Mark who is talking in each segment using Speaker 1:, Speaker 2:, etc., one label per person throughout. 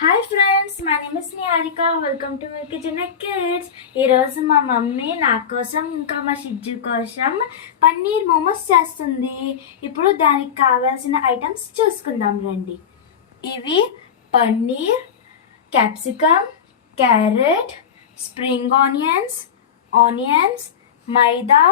Speaker 1: Hi friends మా name is Niharika welcome to my kitchen kids ఈరోజు మా mummy నా కోసం ఇంకా మా షిజ్జు కోసం పన్నీర్ మోమోస్ చేస్తుంది. ఇప్పుడు దానికి కావాల్సిన ఐటమ్స్ చూసుకుందాం రండి. ఇవి paneer capsicum carrot spring onions onions maida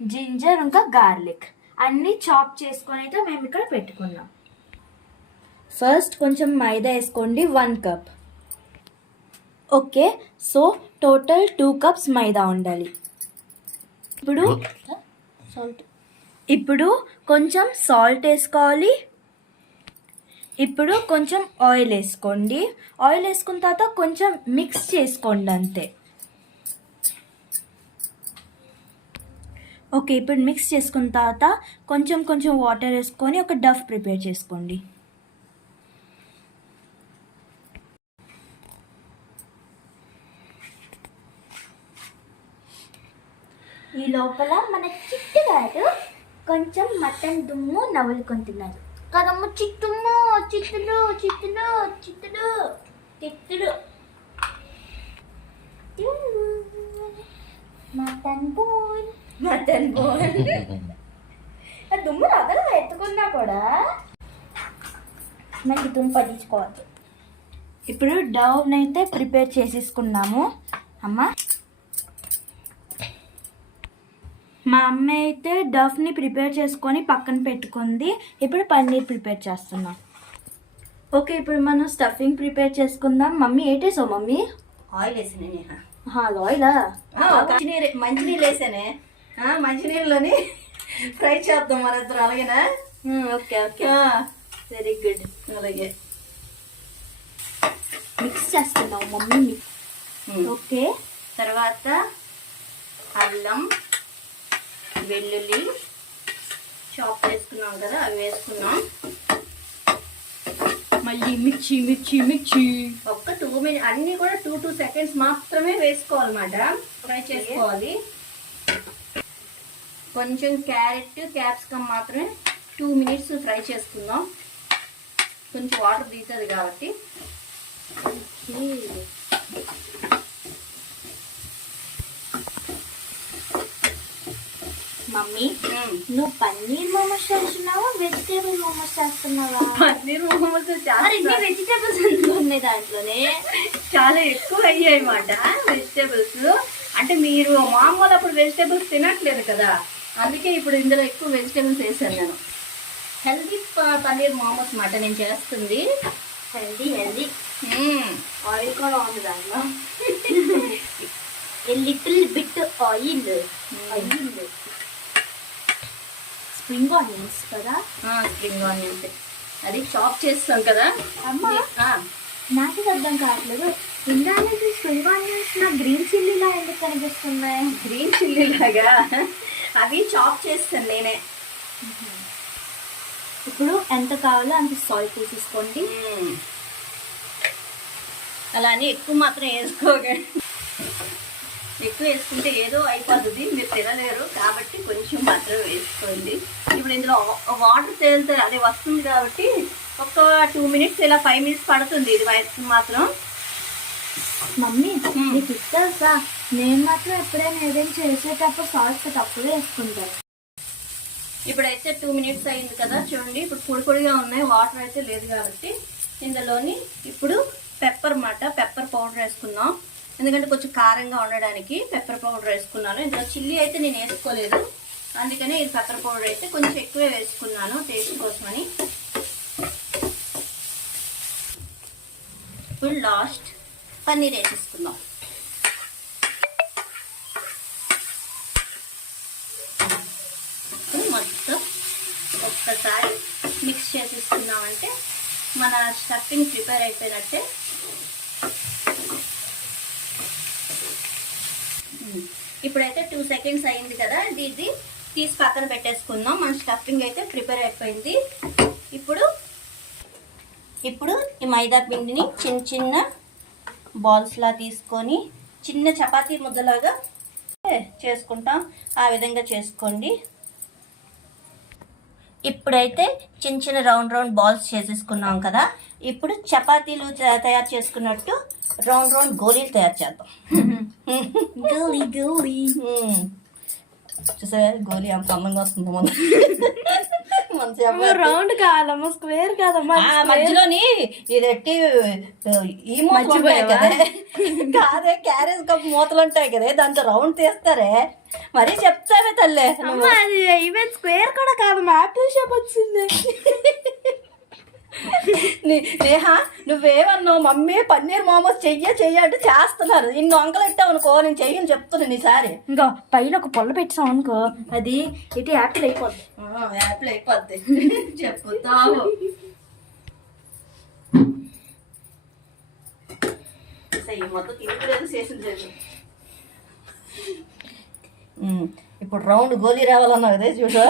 Speaker 1: ginger ఇంకా గార్లిక్ అన్నీ చాప్ చేసుకొని అయితే మేము ఇక్కడ పెట్టుకున్నాం. ఫస్ట్ కొంచెం మైదా వేసుకోండి one cup okay so total two cups maida ఉండాలి. ఇప్పుడు సాల్ట్ ఇప్పుడు కొంచెం సాల్ట్ వేసుకోవాలి. ఇప్పుడు కొంచెం ఆయిల్ వేసుకోండి. ఆయిల్ వేసుకున్న తర్వాత కొంచెం మిక్స్ చేసుకోండి అంతే. ఓకే ఇప్పుడు మిక్స్ చేసుకున్న తర్వాత కొంచెం కొంచెం వాటర్ వేసుకొని ఒక డఫ్ ప్రిపేర్ చేసుకోండి. ఈ లోపల మన చిట్టుగారు కొంచెం మటన్ దుమ్ము నవ్వులుకుంటున్నారు. కదమ్మ చిట్టుము చిట్టులు చిట్టులు చిట్టులు చిట్టులు. Mutton bone. Mutton bone. ఆ దుమ్ము రదలు ఎత్తుకున్నా కూడా మనకి దుమ్ము పట్టించుకోవద్దు. ఇప్పుడు డౌన్ అయితే ప్రిపేర్ చేసేసుకున్నాము. అమ్మ మా అమ్మ అయితే డఫ్ని ప్రిపేర్ చేసుకొని పక్కన పెట్టుకుంది. ఇప్పుడు పన్నీర్ ప్రిపేర్ చేస్తున్నాం. ఓకే ఇప్పుడు మనం స్టఫింగ్ ప్రిపేర్ చేసుకుందాం. మమ్మీ ఏంటేసావు మమ్మీ?
Speaker 2: ఆయిల్ వేసానే నేహ
Speaker 1: ఆయిలా?
Speaker 2: మంచినీరు మంచినీళ్ళు వేసానే. ఆ, మంచినీళ్ళలోని ఫ్రై చేద్దాం మన ఇద్దరు అలాగేనా?
Speaker 1: Okay okay. వెరీ గుడ్
Speaker 2: అలాగే.
Speaker 1: మిక్స్ చేస్తున్నావు మమ్మీ. ఓకే.
Speaker 2: తర్వాత అల్లం. వెల్లుల్లి చాప్ వేసుకున్నాం కదా అవి వేసుకున్నాం.
Speaker 1: మళ్ళీ మిర్చి మిర్చి మిర్చి.
Speaker 2: ఒక్క టూ మినిట్ అన్ని కూడా టూ టూ సెకండ్స్ మాత్రమే వేసుకోవాలన్నమాట. ఫ్రై చేసుకోవాలి. కొంచెం క్యారెట్ క్యాప్సికమ్ మాత్రమే టూ మినిట్స్ ఫ్రై చేసుకుందాం. కొంచెం వాటర్ తీస్తుంది కాబట్టి.
Speaker 1: మమ్మీ నువ్వు పన్నీర్ మోమోస్ చేస్తున్నావా వెజిటేబుల్ మోమోస్ చేస్తున్నావా?
Speaker 2: పన్నీర్ మోమోస్
Speaker 1: మరి
Speaker 2: చాలా
Speaker 1: ఇన్ని వెజిటేబుల్స్ ఉన్నాయి దాంట్లోనే?
Speaker 2: చాలా ఎక్కువ అయ్యాయి అన్నమాట వెజిటేబుల్స్. అంటే మీరు మామూలు అప్పుడు వెజిటేబుల్స్ తినట్లేదు కదా అందుకే ఇప్పుడు ఇందులో ఎక్కువ వెజిటేబుల్స్ వేసాను నేను. హెల్దీ పన్నీర్ మోమోస్ మాట నేను చేస్తుంది.
Speaker 1: Healthy healthy. ఆయిల్ కూడా ఉంది దాంట్లో. Little bit oil. Oil. Spring onions కదా?
Speaker 2: Spring onions. అది చాప్ చేస్తాం కదా?
Speaker 1: అమ్మా! నాకు అర్థం కావట్లేదు. ఇందానికి స్ప్రింగ్ ఆనియన్స్ నా గ్రీన్ చిల్లీలా ఎందుకు కనిపిస్తున్నాయి?
Speaker 2: గ్రీన్ చిల్లీ లాగా? అవి చాప్ చేస్తాను నేనే.
Speaker 1: ఇప్పుడు ఎంత కావాలో అంత సాల్ట్ తీసేసుకోండి.
Speaker 2: మ్మ్. అలా అని ఎక్కువ మాత్రం వేసుకోకండి ఎక్కువ వేసుకుంటే ఏదో అయిపోతుంది మీరు తినలేరు. కాబట్టి కొంచెం మాత్రం వేసుకోండి. ఇప్పుడు ఇందులో వాటర్ తేలితే అదే వస్తుంది కాబట్టి ఒక టూ మినిట్స్ ఇలా ఫైవ్ మినిట్స్ పడుతుంది ఇది వయసు మాత్రం.
Speaker 1: మమ్మీ. నీకు ఇస్తా నేను మాత్రం ఎప్పుడైనా ఏదైనా చేసేటప్పుడు సాల్ట్ తప్పుగా వేసుకుంటాను.
Speaker 2: ఇప్పుడైతే టూ మినిట్స్ అయింది కదా చూడండి. ఇప్పుడు పొడి పొడిగా ఉన్నాయి. వాటర్ అయితే లేదు కాబట్టి ఇందులోని ఇప్పుడు పెప్పర్ మాట. పెప్పర్ పౌడర్ వేసుకుందాం. ఎందుకంటే కొంచెం కారంగా ఉండడానికి పెప్పర్ పౌడర్ వేసుకున్నాను. ఇందులో చిల్లీ అయితే నేను వేసుకోలేదు. అందుకనే ఇది పెప్పర్ పౌడర్ అయితే కొంచెం ఎక్కువే వేసుకున్నాను టేస్ట్ కోసమని. ఇప్పుడు లాస్ట్ పన్నీర్ వేసేసుకుందాం. మొత్తం ఒక్కసారి మిక్స్ చేసేసుకున్నామంటే మన స్టఫింగ్ ప్రిపేర్ అయిపోయినట్టే ఇప్పుడైతే టూ సెకండ్స్ అయింది కదా ఇది ఇది తీసి పక్కన పెట్టేసుకుందాం. మన స్టఫింగ్ అయితే ప్రిపేర్ అయిపోయింది. ఇప్పుడు ఇప్పుడు ఈ మైదా పిండిని చిన్న చిన్న బాల్స్లా తీసుకొని చిన్న చపాతీ ముద్దలాగా చేసుకుంటాం. ఆ విధంగా చేసుకోండి. ఇప్పుడైతే చిన్న చిన్న రౌండ్ రౌండ్ బాల్స్ చేసేసుకున్నాం కదా. ఇప్పుడు చపాతీలు తయారు చేసుకున్నట్టు రౌండ్ రౌండ్ గోళీలు తయారు చేద్దాం.
Speaker 1: గోలీ గోలీ
Speaker 2: చూసారా గోళీ అంత అందంగా వస్తుంది మన.
Speaker 1: రౌండ్ కాదమ్మా స్క్వేర్ కాదమ్మా
Speaker 2: మధ్యలోని ఇదెట్టి ఈ ఉంటాయి కదా. కాదే క్యారేజ్ కప్ మూతలు ఉంటాయి కదా దాంతో రౌండ్ తీస్తారే. మరీ చెప్తావే తల్లే.
Speaker 1: అమ్మ అది ఈవెన్ స్క్వేర్ కూడా కాదమ్మా యాపిల్ షేప్ వచ్చింది.
Speaker 2: నేహ నువ్వేమన్నావు? మమ్మీ పన్నీర్ మోమోస్ చెయ్య చెయ్య అంటే చేస్తున్నారు. ఇన్ని వంకలు ఎట్టావు అనుకో నేను చెయ్యని చెప్తున్నాను ఈసారి
Speaker 1: ఇంకా పైన ఒక పొల్ల పెట్టాం అనుకో అది ఇటు యాపిల్ అయిపోద్ది.
Speaker 2: యాపిల్ అయిపోద్ది. చెప్పుతావు మొత్తం తిరుగులేదు చేసింది ఇప్పుడు రౌండ్ గోలీ రావాలన్నావు అదే చూడు.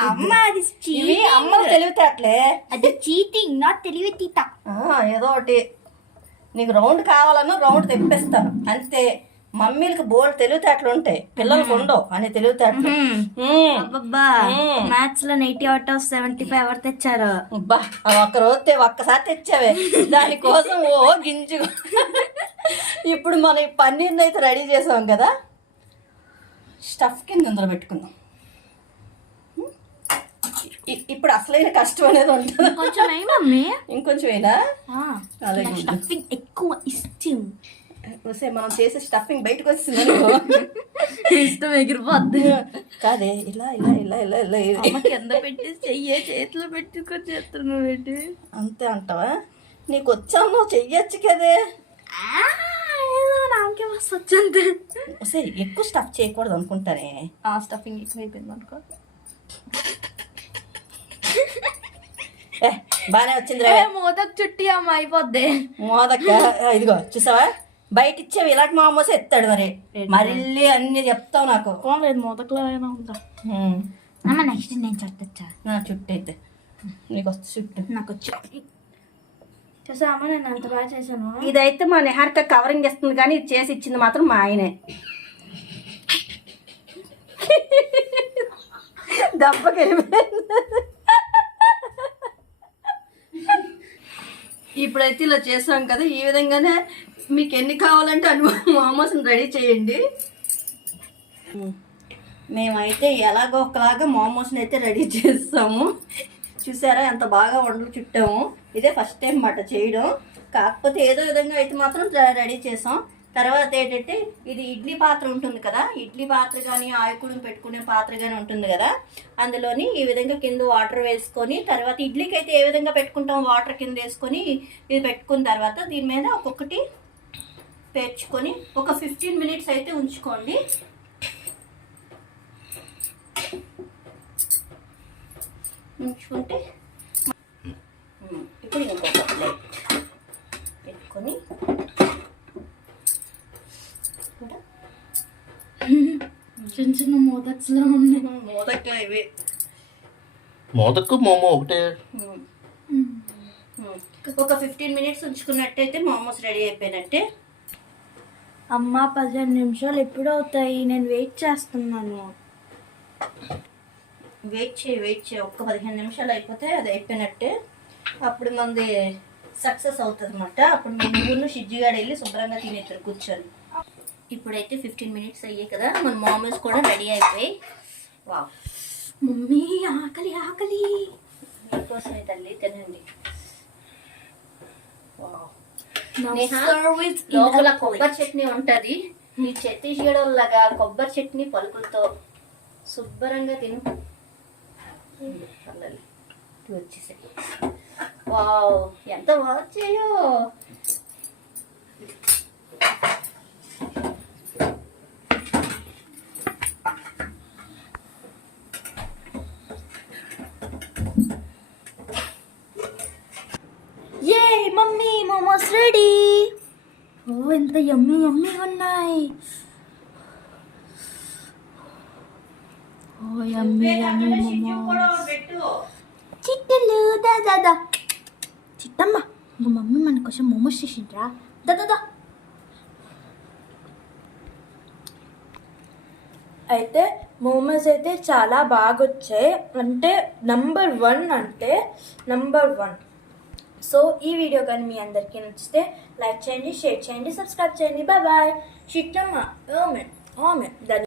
Speaker 1: అమ్మ అది
Speaker 2: ఇవి అమ్మలు తెలివితేటలే.
Speaker 1: అది చీటింగ్ నాట్ తెలివి తీత
Speaker 2: ఆ, ఏదో ఒకటి. నీకు రౌండ్ కావాలన్నా రౌండ్ తెప్పిస్తాను. అంతే. మమ్మీలకు బోల్డ్ తెలివితేటలు ఉంటాయి. పిల్లలకు ఉండవు అని తెలివితేటలు.
Speaker 1: మ్యాథ్స్లో eighty out of seventy five ఎవరు తెచ్చారు?
Speaker 2: అబ్బా ఒక్క రోజు ఒక్కసారి తెచ్చావే. దానికోసం ఓ గింజు ఇప్పుడు మనం పన్నీర్ని అయితే రెడీ చేసాం కదా. స్టఫ్ కింద ఇందులో పెట్టుకుందాం ఇప్పుడు అసలైన కష్టం అనేది ఉంటుంది?
Speaker 1: కొంచెం మమ్మీ.
Speaker 2: ఇంకొంచెం అయినా అలాగే.
Speaker 1: స్టఫింగ్ ఎక్కువ ఇష్టం.
Speaker 2: వస్తే మనం చేసే స్టఫింగ్ బయటకు వస్తుంది.
Speaker 1: ఇష్టం ఎగిరిపోద్ది.
Speaker 2: కాదే ఇలా ఇలా ఇలా ఇలా ఇలా.
Speaker 1: అమ్మ కింద పెట్టి చెయ్యే చేతిలో పెట్టుకొని చేస్తున్నావు
Speaker 2: అంతే అంటావా? నీకు వచ్చావు నువ్వు చెయ్యొచ్చు కదే.
Speaker 1: నాకే మస్తు వచ్చింది
Speaker 2: సరే ఎక్కువ స్టఫ్ చేయకూడదు అనుకుంటానే
Speaker 1: ఆ స్టఫింగ్ ఎక్కువ అయిపోయింది అనుకో.
Speaker 2: ఏ బాగానే వచ్చింది
Speaker 1: మోదక్ చుట్టి అమ్మ అయిపోద్ది.
Speaker 2: మోదక్క ఇదిగో చూసావా? బయట ఇచ్చేవి ఇలాంటి మామూసే ఎత్తాడు మరి. మళ్ళీ అన్ని చెప్తావు నాకు.
Speaker 1: లేదు మోదక్లో అయినా ఉందా. అమ్మ నెక్స్ట్ నేను చట్టచ్చా?
Speaker 2: నా చుట్టూ అయితే నీకు వస్తే చుట్టూ.
Speaker 1: నాకు వచ్చి చూసా అమ్మ? నేను అంత బాగా చేశాను.
Speaker 2: ఇదైతే మా నిహారిక కవరింగ్ ఇస్తుంది కానీ ఇది చేసి ఇచ్చింది మాత్రం మా ఆయనే. దెబ్బకి ఇప్పుడైతే ఇలా చేసాం కదా ఈ విధంగానే మీకు ఎన్ని కావాలంటే అన్ని మోమోస్ని రెడీ చేయండి. మేమైతే ఎలాగో ఒకలాగా మోమోస్ని అయితే రెడీ చేస్తాము. చూసారా ఎంత బాగా వండలు చుట్టాము. ఇదే ఫస్ట్ టైం మాట చేయడం. కాకపోతే ఏదో విధంగా అయితే మాత్రం రెడీ చేసాం. తర్వాత ఏంటంటే ఇది ఇడ్లీ పాత్ర ఉంటుంది కదా ఇడ్లీ పాత్ర కానీ ఆయుకుడు పెట్టుకునే పాత్ర కానీ ఉంటుంది కదా అందులోని ఈ విధంగా కింద వాటర్ వేసుకొని తర్వాత ఇడ్లీకి అయితే ఏ విధంగా పెట్టుకుంటాం వాటర్ కింద వేసుకొని ఇది పెట్టుకున్న తర్వాత దీని మీద ఒక్కొక్కటి పేర్చుకొని ఒక ఫిఫ్టీన్ మినిట్స్ అయితే ఉంచుకోండి. ఉంచుకుంటే ఉమ్, ఇప్పుడు ఇంకొక ప్లేట్ పెట్టుకొని కూడా
Speaker 1: మోదక్స్లో ఉన్నాయి.
Speaker 2: మోదక్లా ఇవి.
Speaker 3: మోదక్కు మోమో ఒకటే.
Speaker 2: ఒక ఫిఫ్టీన్ మినిట్స్ ఉంచుకున్నట్టయితే మోమోస్ రెడీ అయిపోయినట్టే.
Speaker 1: అమ్మ పదిహేను నిమిషాలు ఎప్పుడు అవుతాయి. నేను వెయిట్ చేస్తున్నాను.
Speaker 2: వెయిట్ చేయి వెయిట్ చేయి. ఒక్క పదిహేను నిమిషాలు అయిపోతే అది అయిపోయినట్టే. అప్పుడు మనది సక్సెస్ అవుతుంది అనమాట అప్పుడు మీ నువ్వును షిజ్జిగాడు వెళ్ళి శుభ్రంగా తినేద్దరు కూర్చొని. ఇప్పుడైతే ఫిఫ్టీన్ మినిట్స్ అయ్యాయి కదా మన మామూల్స్ కూడా రెడీ అయిపోయి. వావ్
Speaker 1: మమ్మీ ఆకలి ఆకలి.
Speaker 2: మీకోసమే తల్లి తినండి. లోపల కొబ్బరి. చట్నీ ఉంటది. చేయడం లాగా కొబ్బరి చట్నీ పలుకులతో శుభ్రంగా తిను. వచ్చేసాయి. వావ్ ఎంత బాగా చేయో
Speaker 1: ఏ మమ్మీ మోమోస్ రెడీ. ఓ ఎంత యమ్మీ యమ్మీ ఉన్నాయి. ఓ యమ్మీ యమ్మీ మోమోస్. చిట్టలు దా దా దా. చిట్టమ్మ మా మమ్మీ మన కోసం మోమోస్ చేసిండ్రా. దా దా దా. అయితే మోమోస్ అయితే చాలా బాగా వచ్చాయి అంటే నంబర్ వన్ అంటే నంబర్ వన్ సో ఈ వీడియో కానీ మీ అందరికీ నచ్చితే లైక్ చేయండి షేర్ చేయండి సబ్స్క్రైబ్ చేయండి. Bye bye. చిట్టమ్మ. ఓమెన్ ఓమెన్ ధన్యవాదాలు.